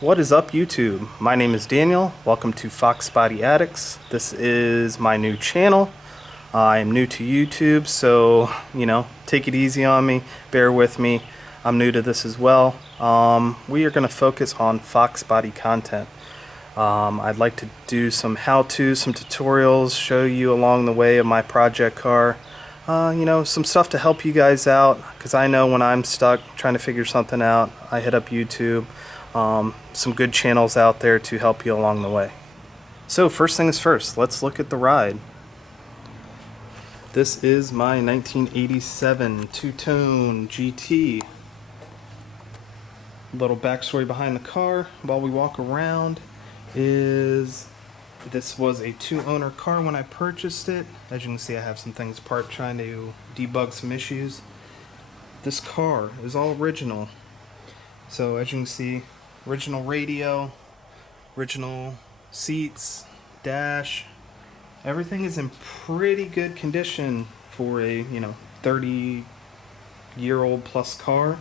What is up, YouTube? My name is Daniel. Welcome to Foxbody Addicts. This is my new channel. I am new to YouTube, so take it easy on me, bear with me. I'm new to this as well. We are going to focus on Foxbody content. I'd like to do some how-tos, some tutorials, show you along the way of my project car. Some stuff to help you guys out, because I know when I'm stuck trying to figure something out, I hit up YouTube. Some good channels out there to help you along the way. So first things first, let's look at the ride. This is my 1987 two-tone GT. Little backstory behind the car while we walk around is this was a two-owner car when I purchased it. As you can see, I have some things apart trying to debug some issues. This car is all original. So as you can see, original radio, original seats, dash, everything is in pretty good condition for a 30-year-old plus car.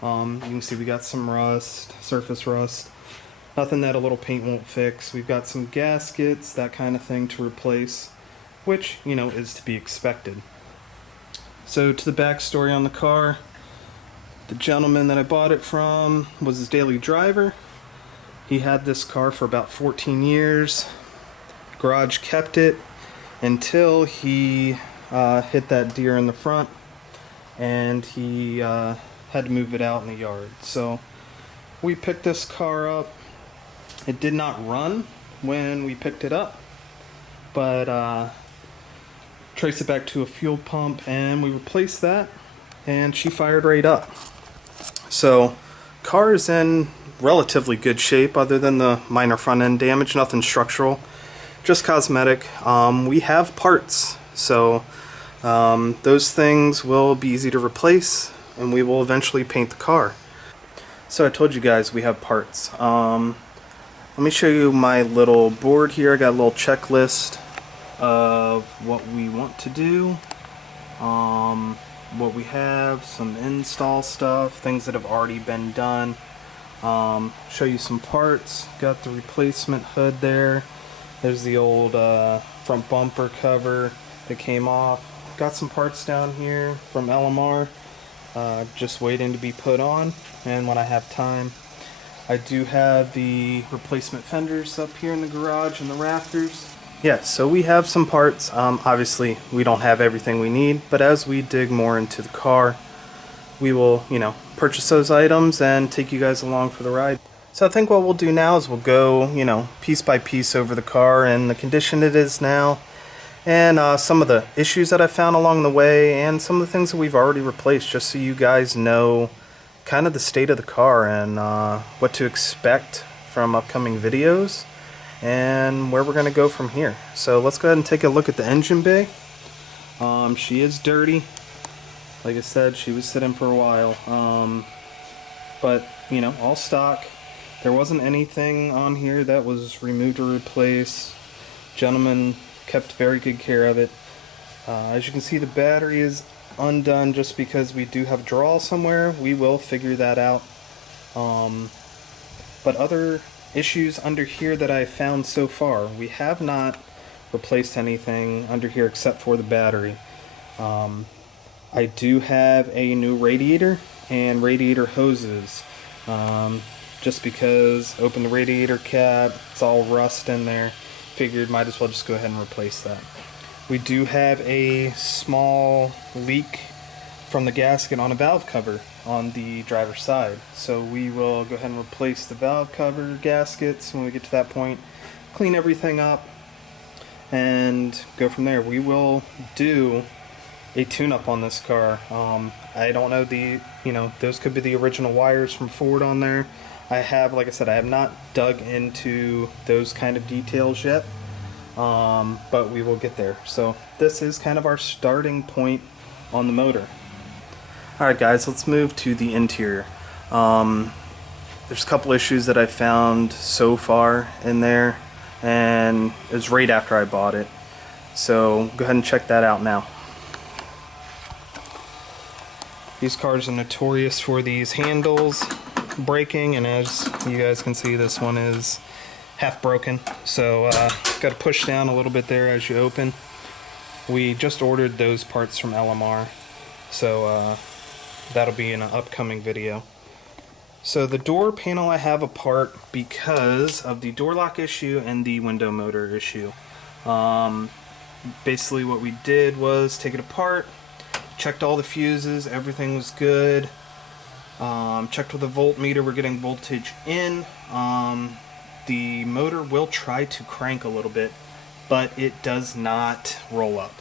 You can see we got some rust, surface rust, nothing that a little paint won't fix. We've got some gaskets, that kind of thing to replace, which is to be expected. So to the backstory on the car. The gentleman that I bought it from was his daily driver. He had this car for about 14 years. Garage kept it until he hit that deer in the front, and he had to move it out in the yard. So we picked this car up. It did not run when we picked it up, but traced it back to a fuel pump, and we replaced that, and she fired right up. So, car is in relatively good shape other than the minor front end damage, nothing structural, just cosmetic. We have parts, so those things will be easy to replace, and we will eventually paint the car. So I told you guys we have parts. Let me show you my little board here. I got a little checklist of what we want to do. What we have, some install stuff, things that have already been done. Show you some parts. Got the replacement hood there. There's the old front bumper cover that came off. Got some parts down here from LMR, just waiting to be put on, and when I have time. I do have the replacement fenders up here in the garage and the rafters. Yeah, so we have some parts. Obviously, we don't have everything we need, but as we dig more into the car, we will, purchase those items and take you guys along for the ride. So I think what we'll do now is we'll go, piece by piece over the car and the condition it is now, and some of the issues that I found along the way, and some of the things that we've already replaced, just so you guys know kind of the state of the car and what to expect from upcoming videos, and where we're going to go from here. So let's go ahead and take a look at the engine bay. She is dirty. Like I said, she was sitting for a while. But, all stock. There wasn't anything on here that was removed or replaced. Gentleman kept very good care of it. As you can see, the battery is undone just because we do have a draw somewhere. We will figure that out. But other issues under here that I found so far, we have not replaced anything under here except for the battery. I do have a new radiator and radiator hoses, just because open the radiator cap, it's all rust in there, figured might as well just go ahead and replace that. We do have a small leak from the gasket on a valve cover on the driver's side, so we will go ahead and replace the valve cover gaskets when we get to that point, clean everything up, and go from there. We will do a tune-up on this car. I don't know, those could be the original wires from Ford on there. Like I said, I have not dug into those kind of details yet, but we will get there. So this is kind of our starting point on the motor. Alright guys, let's move to the interior. There's a couple issues that I found so far in there, and it was right after I bought it. So go ahead and check that out now. These cars are notorious for these handles breaking, and as you guys can see, this one is half broken. So got to push down a little bit there as you open. We just ordered those parts from LMR, so that'll be in an upcoming video. So the door panel I have apart because of the door lock issue and the window motor issue. Basically what we did was take it apart, checked all the fuses, everything was good. Checked with the voltmeter, we're getting voltage in. The motor will try to crank a little bit, but it does not roll up.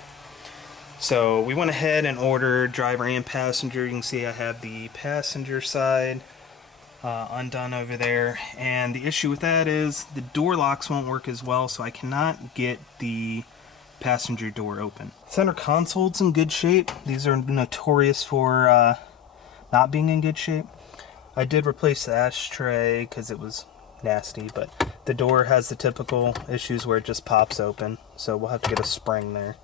So we went ahead and ordered driver and passenger. You can see I have the passenger side undone over there, and the issue with that is the door locks won't work as well, so I cannot get the passenger door open. Center console's in good shape. These are notorious for not being in good shape. I did replace the ashtray because it was nasty, but the door has the typical issues where it just pops open, so we'll have to get a spring there.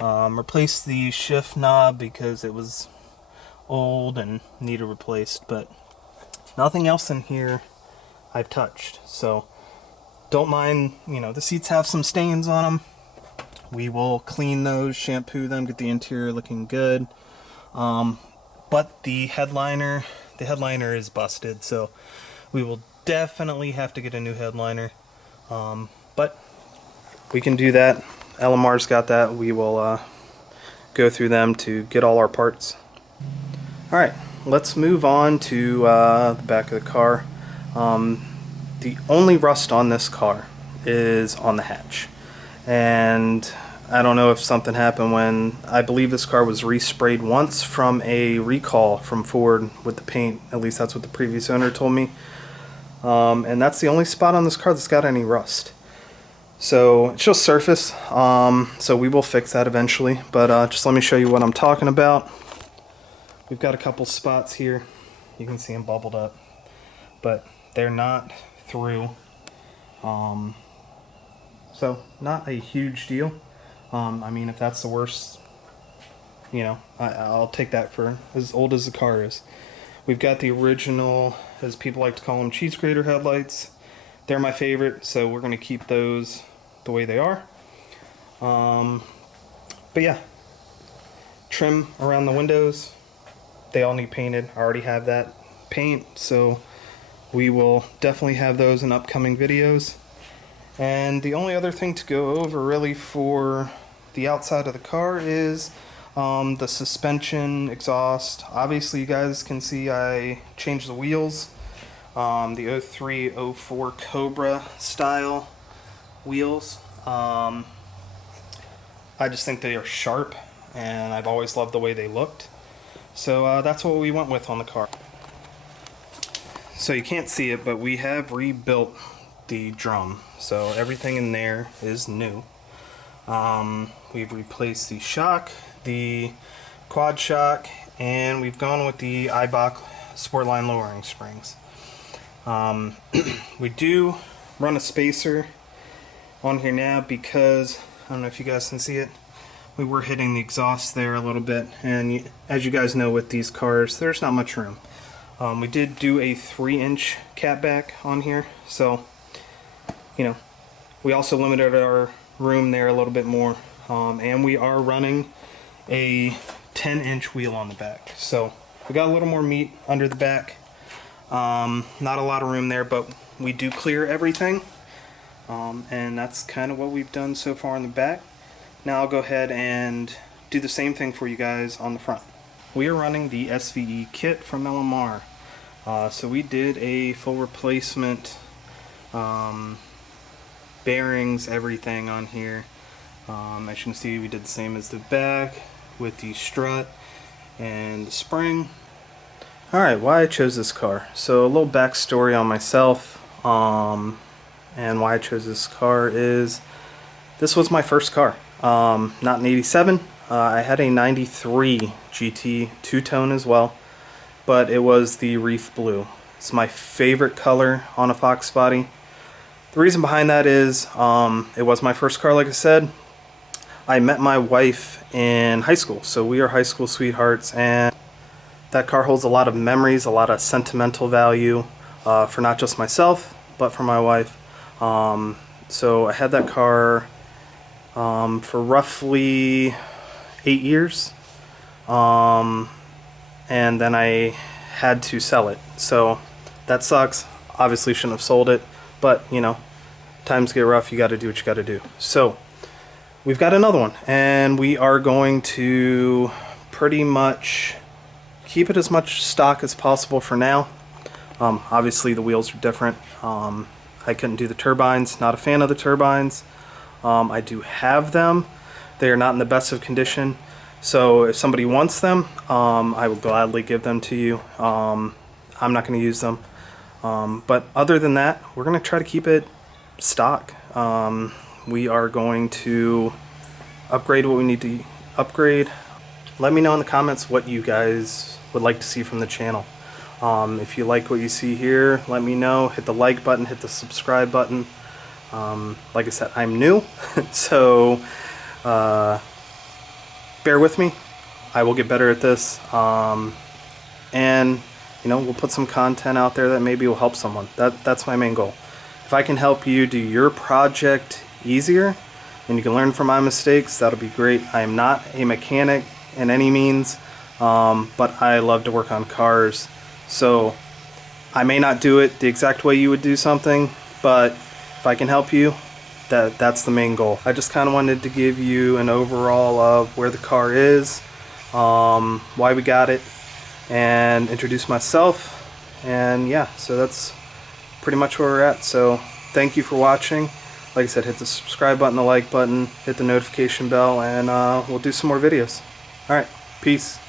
Replace the shift knob because it was old and needed replaced, but nothing else in here I've touched. So don't mind, you know, the seats have some stains on them. We will clean those, shampoo them, get the interior looking good. But the headliner is busted, so we will definitely have to get a new headliner. But we can do that. LMR's got that. We will go through them to get all our parts. Alright, let's move on to the back of the car. The only rust on this car is on the hatch. And I don't know if something happened when, I believe this car was resprayed once from a recall from Ford with the paint. At least that's what the previous owner told me. And that's the only spot on this car that's got any rust. So it's just surface. So we will fix that eventually. But just let me show you what I'm talking about. We've got a couple spots here. You can see them bubbled up. But they're not through. So not a huge deal. I mean, if that's the worst, you know, I'll take that for as old as the car is. We've got the original, as people like to call them, cheese grater headlights. They're my favorite, so we're going to keep those the way they are. But yeah, trim around the windows. They all need painted. I already have that paint, so we will definitely have those in upcoming videos. And the only other thing to go over really for the outside of the car is the suspension, exhaust. Obviously you guys can see I changed the wheels. The 0304 Cobra style wheels. I just think they are sharp, and I've always loved the way they looked. So that's what we went with on the car. So you can't see it, but we have rebuilt the drum, so everything in there is new. We've replaced the shock, the quad shock, and we've gone with the Eibach Sportline lowering springs. We do run a spacer on here now because, I don't know if you guys can see it, we were hitting the exhaust there a little bit, and as you guys know with these cars, there's not much room. We did do a 3-inch catback on here, so you know, we also limited our room there a little bit more, and we are running a 10-inch wheel on the back, so we got a little more meat under the back. Not a lot of room there, but we do clear everything, and that's kind of what we've done so far in the back. Now I'll go ahead and do the same thing for you guys on the front. We are running the SVE kit from LMR, so we did a full replacement, bearings, everything on here. As you can see, we did the same as the back with the strut and the spring. Alright, why I chose this car. So a little backstory on myself, and why I chose this car is this was my first car. Not an 87. I had a 93 GT two-tone as well, but it was the Reef Blue. It's my favorite color on a Foxbody. The reason behind that is it was my first car, like I said. I met my wife in high school, so we are high school sweethearts, and that car holds a lot of memories, a lot of sentimental value. for not just myself, but for my wife. So I had that car for roughly 8 years, and then I had to sell it. So that sucks. Obviously shouldn't have sold it, but you know, times get rough, you got to do what you got to do. So we've got another one, and we are going to pretty much keep it as much stock as possible for now. Obviously the wheels are different. I couldn't do the turbines, not a fan of the turbines. I do have them. They are not in the best of condition, so if somebody wants them, I will gladly give them to you. I'm not going to use them, but other than that, we're going to try to keep it stock. We are going to upgrade what we need to upgrade. Let me know in the comments what you guys would like to see from the channel. If you like what you see here, let me know. Hit the like button, hit the subscribe button. Like I said, I'm new, so bear with me. I will get better at this, and you know, we'll put some content out there that maybe will help someone. That's my main goal. If I can help you do your project easier and you can learn from my mistakes, that'll be great. I am not a mechanic in any means, but I love to work on cars. So I may not do it the exact way you would do something, but if I can help you, that's the main goal. I just kind of wanted to give you an overall of where the car is, why we got it, and introduce myself. And yeah, so that's pretty much where we're at. So thank you for watching. Like I said, hit the subscribe button, the like button, hit the notification bell, and we'll do some more videos. Alright, peace.